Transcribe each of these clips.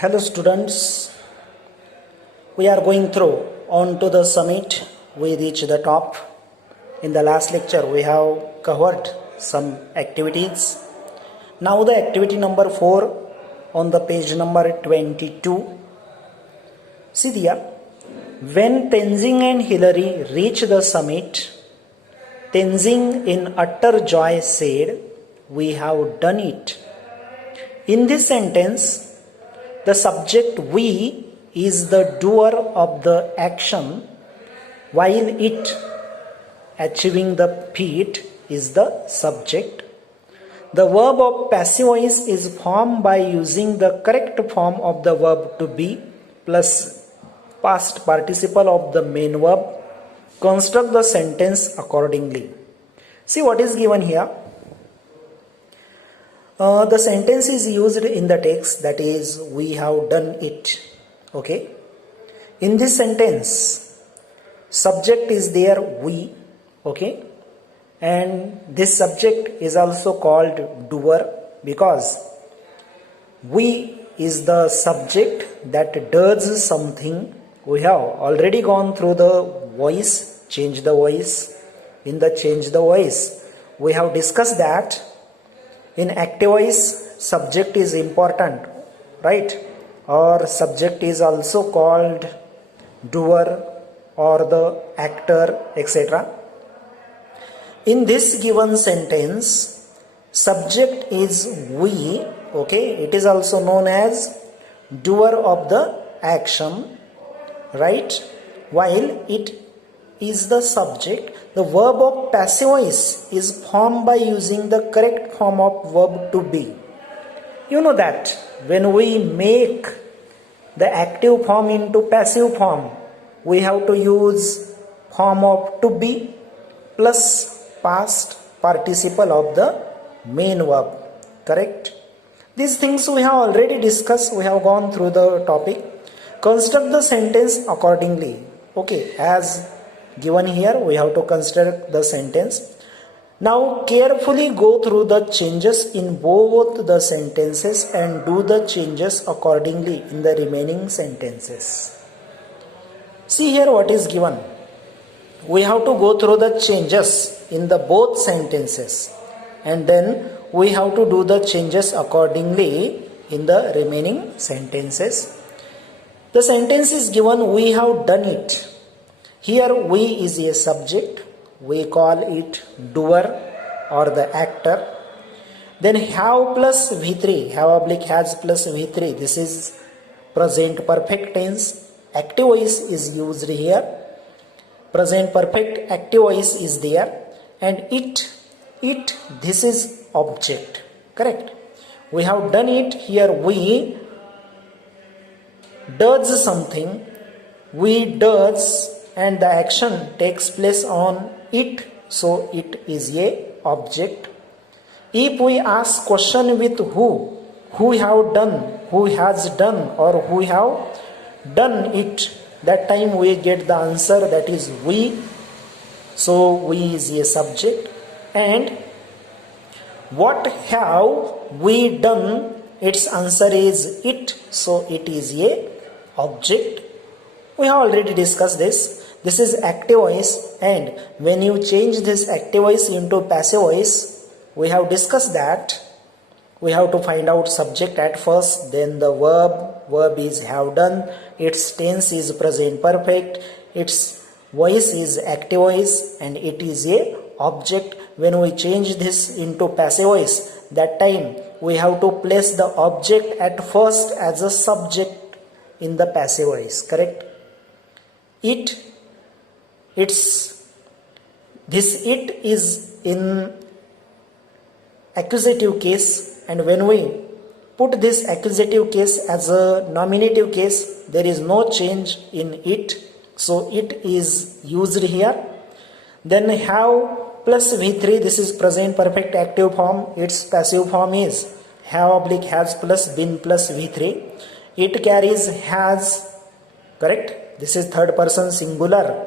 Hello students, we are going through on to the summit. We reach the top. In the last lecture we have covered some activities. Now the activity number 4 on the page number 22. See there, when Tenzing and Hillary reached the summit, Tenzing in utter joy said, "We have done it." In this sentence, the subject we is the doer of the action, while it, achieving the feat, is the subject. The verb of passive voice is formed by using the correct form of the verb to be plus past participle of the main verb. Construct the sentence accordingly. See what is given here. The sentence is used in the text, that is, we have done it. Okay. In this sentence, subject is there, we. Okay. And this subject is also called doer because we is the subject that does something. We have already gone through the voice, change the voice. In the change the voice, we have discussed that in active voice, subject is important, right? Or subject is also called doer or the actor, etc. In this given sentence, subject is we, okay? It is also known as doer of the action, right? While it is the subject, the verb of passive voice is formed by using the correct form of verb to be. You know that when we make the active form into passive form, we have to use form of to be plus past participle of the main verb. Correct? These things we have already discussed. We have gone through the topic. Construct the sentence accordingly. Okay, as given here, we have to construct the sentence. Now carefully go through the changes in both the sentences and do the changes accordingly in the remaining sentences. See here what is given. We have to go through the changes in the both sentences and then we have to do the changes accordingly in the remaining sentences. The sentence is given, we have done it. Here we is a subject, we call it doer or the actor. Then have plus V3, have oblique has plus V3, this is present perfect tense. Active voice is used here. Present perfect active voice is there. And it, this is object, correct? We have done it, here we does something, we does, and the action takes place on it, so it is a object. If we ask question with who have done, who has done, or who have done it, that time we get the answer, that is we. So we is a subject. And what have we done, its answer is it, so it is a object. We have already discussed this. This is active voice, and when you change this active voice into passive voice, we have discussed that we have to find out subject at first, then the verb is have done, its tense is present perfect, its voice is active voice, and it is a object. When we change this into passive voice, that time we have to place the object at first as a subject in the passive voice, correct? This is in accusative case, and when we put this accusative case as a nominative case, there is no change in it, so it is used here. Then have plus V3, this is present perfect active form, its passive form is have oblique has plus been plus V3. It carries has, correct? This is third person singular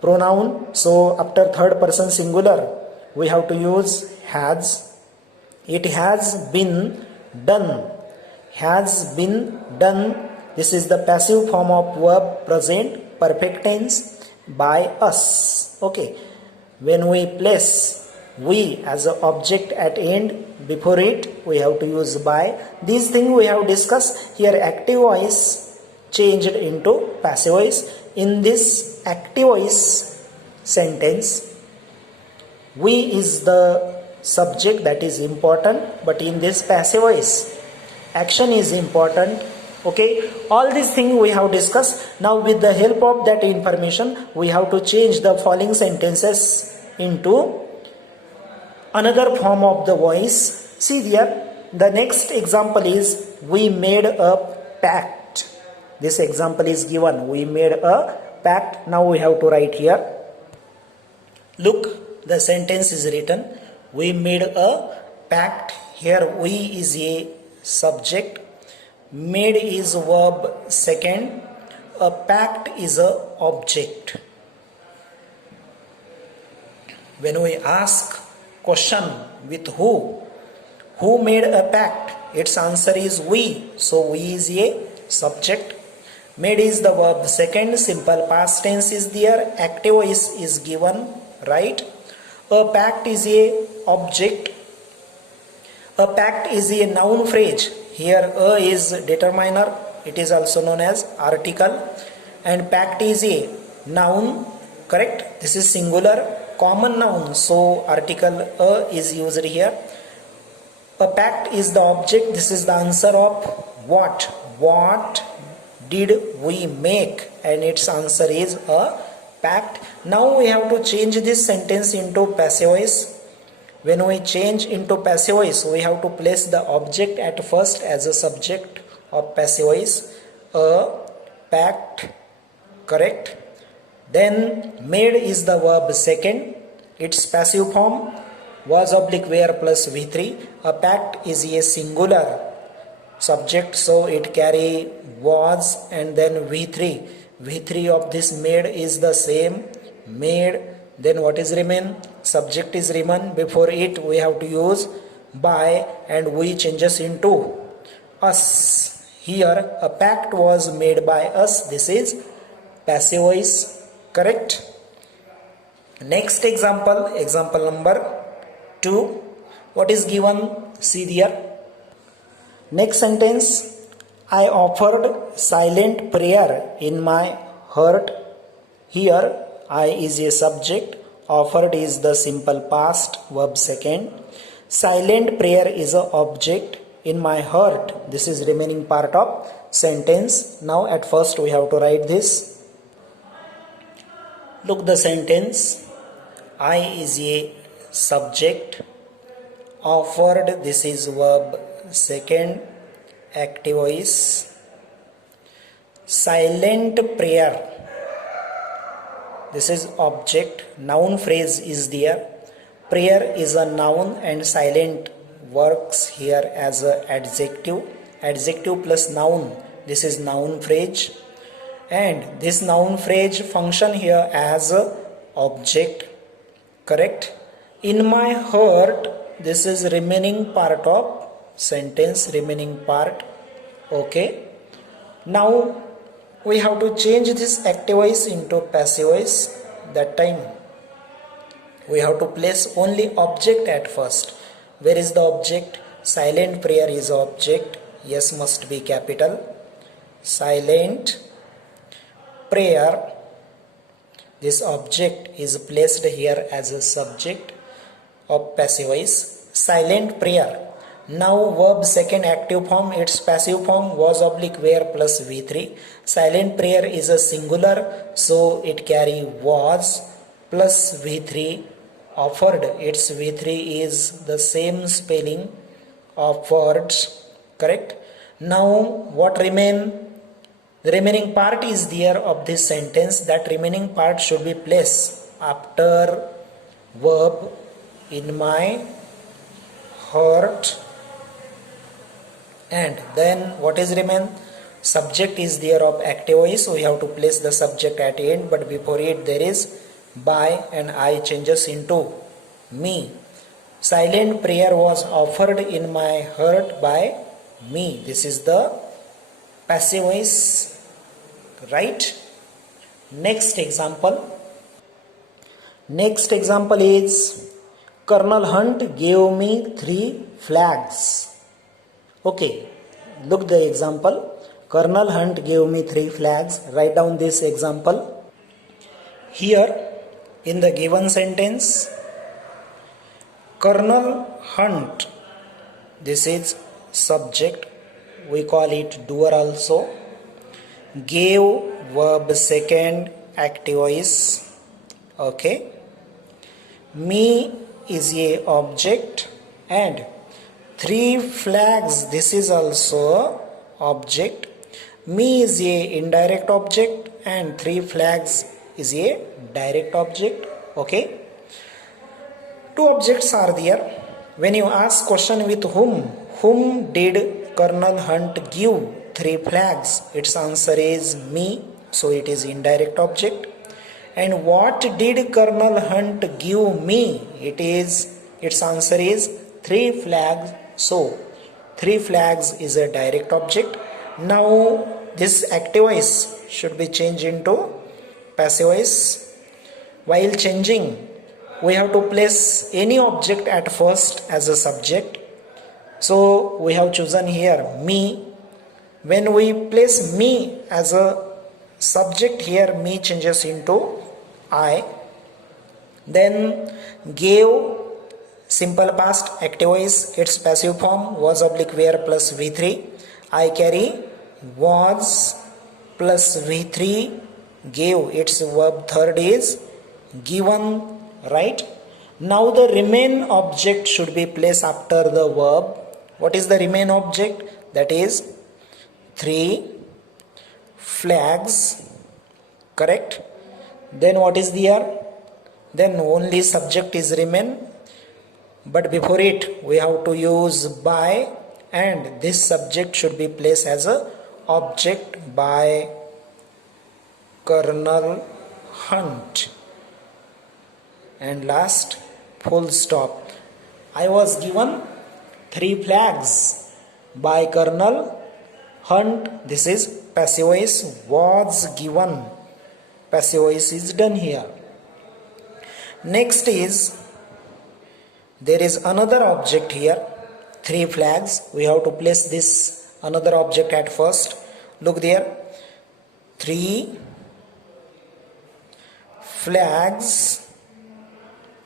pronoun, so after third person singular we have to use has. It has been done. has been done. This is the passive form of verb present perfect tense by us. Okay, when we place we as an object at end before it, we have to use by. These things we have discussed. Here active voice changed into passive voice. In this active voice sentence, we is the subject, that is important, but in this passive voice action is important. Okay, all these things we have discussed. Now with the help of that information, we have to change the following sentences into another form of the voice. See here, the next example is we made a pact. This example is given, we made a pact. Now we have to write here. Look, the sentence is written, we made a pact. Here we is a subject, made is verb second, a pact is a object. When we ask question with who made a pact, its answer is we, so we is a subject. Made is the verb second, simple past tense is there, active voice is given, right? A pact is a object. A pact is a noun phrase. Here a is determiner, it is also known as article, and pact is a noun, correct? This is singular common noun, so article a is used here. A pact is the object. This is the answer of what did we make, and its answer is a pact. Now we have to change this sentence into passive voice. When we change into passive voice, we have to place the object at first as a subject of passive voice. A pact, correct? Then made is the verb second, its passive form was oblique where plus V3. A pact is a singular subject, so it carry was and then V3. V3 of this made is the same, made. Then what is remain? Subject is remain. Before it we have to use by, and we changes into us. Here a pact was made by us. This is passive voice, correct? Next example, example number 2. What is given? See there. Next sentence, I offered silent prayer in my heart. Here I is a subject, offered is the simple past, verb second. Silent prayer is a object, in my heart. This is remaining part of sentence. Now at first we have to write this. Look the sentence. I is a subject, offered, this is verb second, active voice. Silent prayer, this is object, noun phrase is there. Prayer is a noun and silent works here as an adjective. Adjective plus noun, this is noun phrase. And this noun phrase function here as a object, correct? In my heart, this is remaining part of sentence, remaining part, okay? Now we have to change this active voice into passive voice. That time we have to place only object at first. Where is the object? Silent prayer is object. Yes, must be capital. Silent prayer, this object is placed here as a subject of passive voice. Silent prayer. Now verb second active form, its passive form was oblique where plus V3. Silent prayer is a singular, so it carry was plus V3. Offered, its V3 is the same spelling of words, correct? Now what remain? The remaining part is there of this sentence. That remaining part should be placed after verb in my heart. And then what is remain? Subject is there of active voice, so we have to place the subject at end, but before it there is by, and I changes into me. Silent prayer was offered in my heart by me. This is the passive voice, right? Next example. Next example is Colonel Hunt gave me 3 flags. Okay, look the example. Colonel Hunt gave me 3 flags. Write down this example. Here in the given sentence, Colonel Hunt, this is subject, we call it doer also. Gave verb second, active voice. Okay. Me is a object and 3 flags, this is also object. Me is a indirect object and 3 flags is a direct object. Okay. 2 objects are there. When you ask question with whom did Colonel Hunt give 3 flags? Its answer is me, so it is indirect object. And what did Colonel Hunt give me? Its answer is 3 flags. So 3 flags is a direct object. Now this active voice should be changed into passive voice. While changing, we have to place any object at first as a subject. So we have chosen here me. When we place me as a subject here, me changes into I. Then gave, simple past, active voice, its passive form was oblique where plus V3. I carry was plus V3. Gave, its verb third is given, right? Now the remain object should be placed after the verb. What is the remain object? That is 3 flags, correct? Then what is there? Then only subject is remain, but before it we have to use by, and this subject should be placed as a object by Colonel Hunt. And last, full stop. I was given 3 flags by Colonel Hunt. This is passive voice, was given. Passive voice is done here. Next is, there is another object here, 3 flags. We have to place this another object at first. Look there, 3 flags.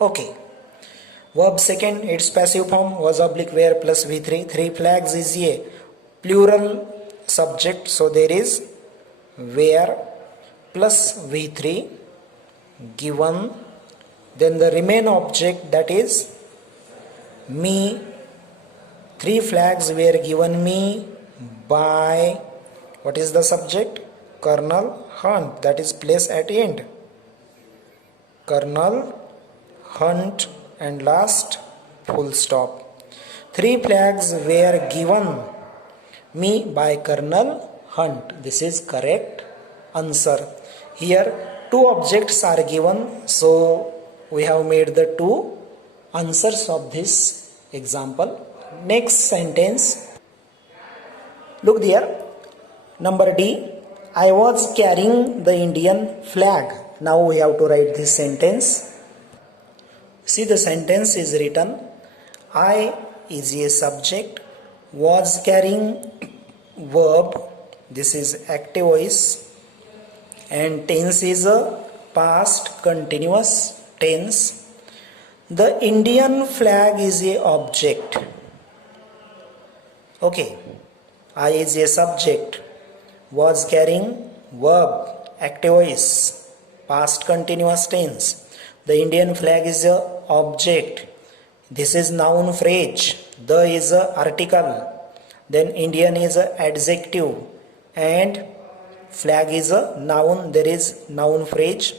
Okay. Verb second, its passive form was oblique where plus V3. 3 flags is a plural subject, so there is where plus V3 given. Then the remain object, that is me. 3 flags were given me by, what is the subject? Colonel Hunt, that is placed at end. Colonel Hunt, and last, full stop. 3 flags were given me by Colonel Hunt. This is correct answer. Here 2 objects are given, so we have made the 2 answers of this example. Next sentence, look there, number D. I was carrying the Indian flag. Now we have to write this sentence. See, the sentence is written, I is a subject, was carrying verb, this is active voice, and tense is a past continuous tense. The Indian flag is a object. Okay, I is a subject, was carrying verb, active voice, past continuous tense. The Indian flag is a object. This is noun phrase. The is a article. Then Indian is a adjective. And flag is a noun. There is noun phrase.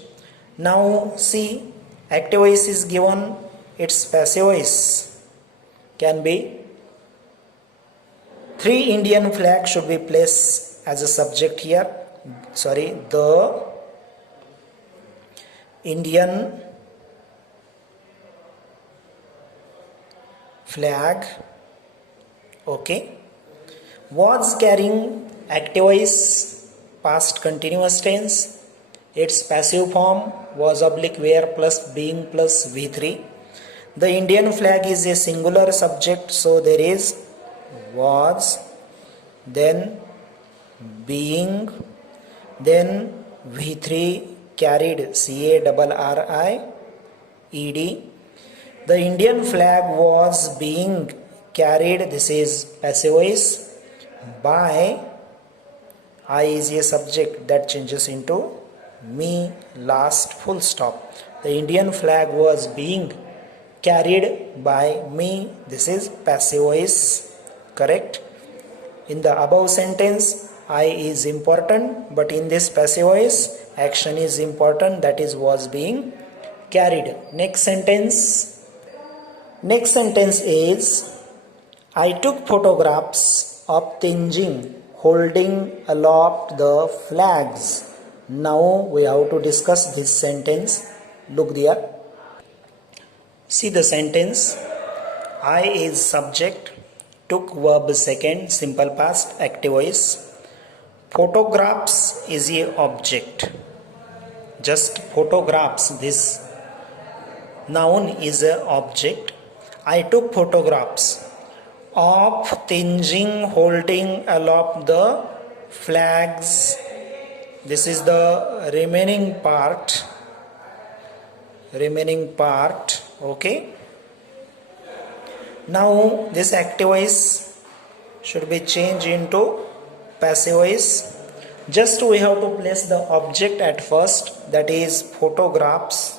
Now see, active voice is given. Its passive voice can be 3 Indian flag should be placed as a subject here. Sorry, the Indian flag. Okay. Was carrying active voice past continuous tense. Its passive form was oblique where plus being plus V3. The Indian flag is a singular subject, so there is was, then being, then V3 carried CARRIED. The Indian flag was being carried, this is passive voice, by I is a subject that changes into me last full stop. The Indian flag was being carried by me, this is passive voice, correct. In the above sentence I is important, but in this passive voice action is important, that is was being carried. Next sentence is I took photographs of Tenzing holding aloft the flags. Now we have to discuss this sentence. Look there. See the sentence. I is subject, took verb second, simple past, active voice. Photographs is a object. Just photographs, this noun is a object. I took photographs of Tenzing holding aloft the flags. This is the remaining part. Okay. Now this active voice should be changed into passive voice. Just we have to place the object at first, that is photographs.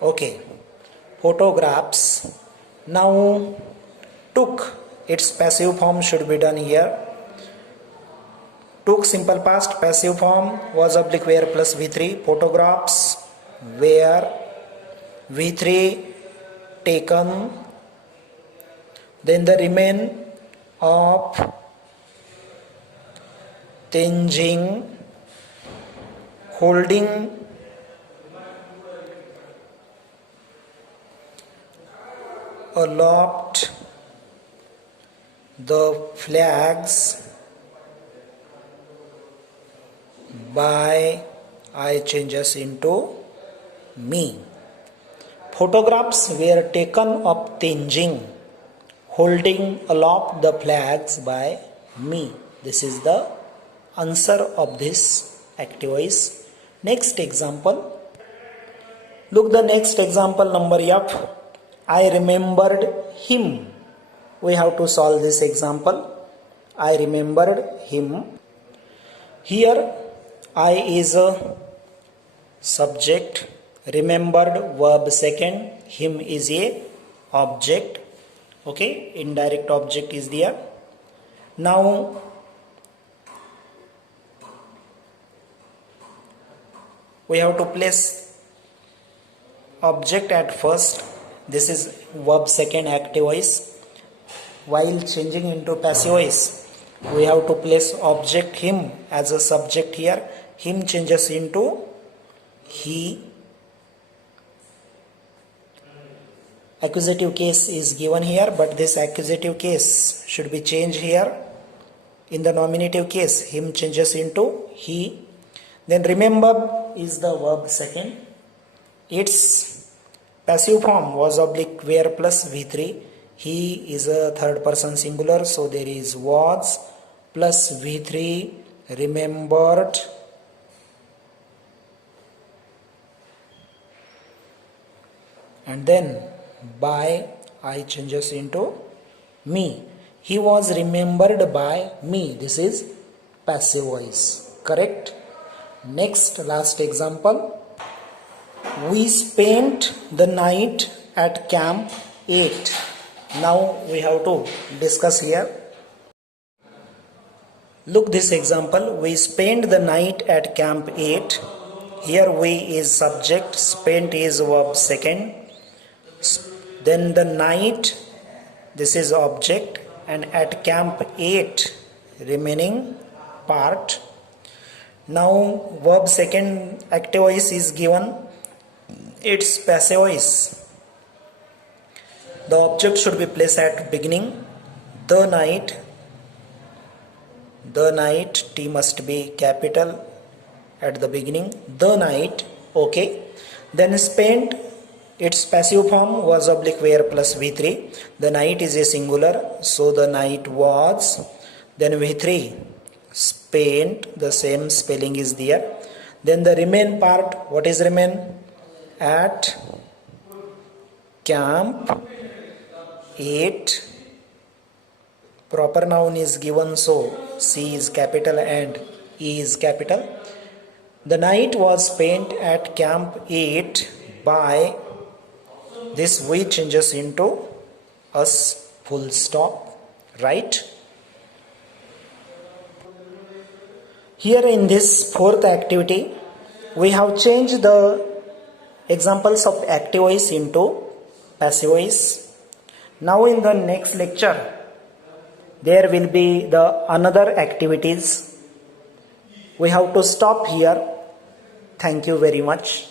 Okay, photographs. Now took, its passive form should be done here. Took simple past, passive form was oblique where plus V3. Photographs where V3 taken. Then the remain of Tenzing holding aloft the flags by I changes into me. Photographs were taken of Tenzing holding aloft the flags by me. This is the answer of this active voice. Next example. Look the next example number F. I remembered him. We have to solve this example. I remembered him. Here I is a subject, remembered verb second, him is a object. Okay, indirect object is there. Now we have to place object at first. This is verb second, active voice. While changing into passive voice, we have to place object him as a subject here. Him changes into he. Accusative case is given here, but this accusative case should be changed here. In the nominative case, him changes into he. Then remember is the verb second. Its passive form was oblique where plus V3. He is a third person singular, so there is was plus V3 remembered. And then by I changes into me. He was remembered by me. This is passive voice. Correct? Next, last example. We spent the night at camp 8. Now we have to discuss here. Look this example. We spent the night at camp 8. Here we is subject, spent is verb second. Then the night, this is object, and at camp 8 remaining part. Now verb second active voice is given. Its passive voice The object should be placed at beginning. The night, T must be capital at the beginning. The night, okay. Then spent, its passive form was oblique where plus V3. The night is a singular, so the night was. Then V3, spent, the same spelling is there. Then the remain part, what is remain? At camp 8. Proper noun is given, so C is capital and E is capital. The night was spent at camp 8 by, this V changes into a full stop, right? Here in this fourth activity, we have changed the examples of active voice into passive voice. Now in the next lecture, there will be the another activities. We have to stop here. Thank you very much.